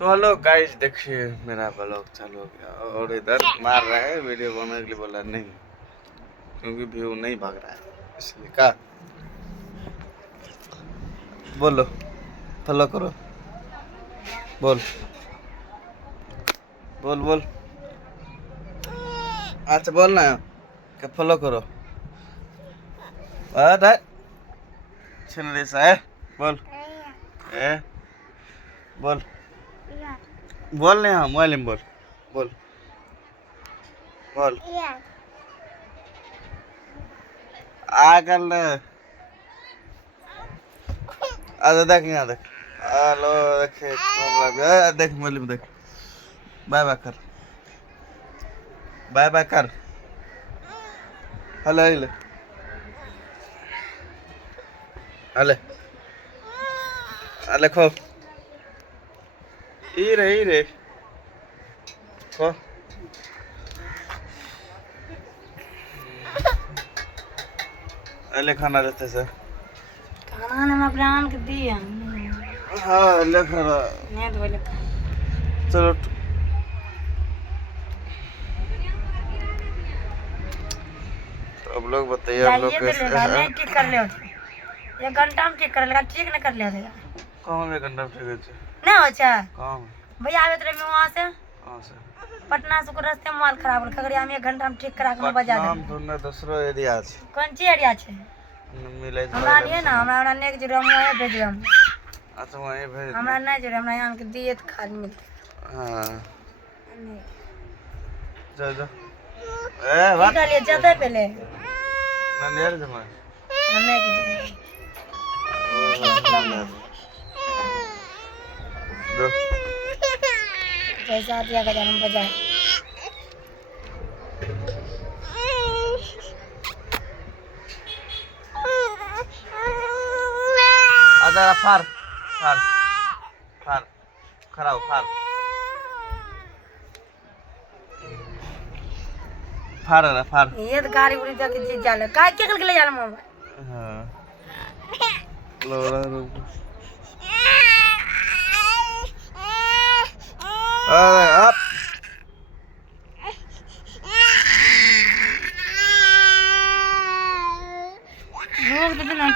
तो hello guys, देखिए मेरा ब्लॉग चालू हो गया और इधर मार रहा है वीडियो बनाने के लिए, बोला नहीं क्योंकि व्यू नहीं भाग रहा है इसलिए। का बोलो, फॉलो करो, बोल बोल बोल। अच्छा बोल ना, क्या फॉलो करो। अरे सुन रही सा है, बोल ए बोल बोल नहीं, हाँ मोबाइल में बोल बोल बोल। आकर अरे देख यहाँ देख, हेलो देखे देख मोबाइल में देख, बाय बाय कर, बाय बाय कर, हेलो हेलो हेलो हेलो खो ई रे खो। अले खाना देते से खाना हम अपने आन के दिए। हाँ ले खाना नहीं तो बोले चलो। तो अब लोग बताइए, आप लोग कैसे नहीं ठीक कर ले, 1 घंटा में ठीक कर लेगा, ठीक नहीं कर ले देगा। कहाँ में घंटा ठीक है नहीं हो अच्छा कहाँ में भैया आवे तो वहाँ से कहाँ से पटना से रास्ते में माल खराब हो खगड़िया में 1 घंटा में ठीक करा के बजा दे। नाम सुनना दूसरो एरिया है कौन ची एरिया छे मिले हमरा नहीं ना, हमरा नहीं के हम वहीं भेजब। अच्छा वहीं भेज हमरा नहीं जोड़े, हमरा यहाँ के दिए तो खाली मिलते। हाँ नहीं जा जा ए वाह ठीक है जाते पहले नंदेर जमा हमें के दो जैसा दिया का जन्म बजाए आजा फार फार फार खड़ा हो फार फार है ना फार। ये तो गाड़ी उड़ी तक चीज जाले काय के के ले जाले मोबाइल। हाँ लो लो अरे आप रोक दे ना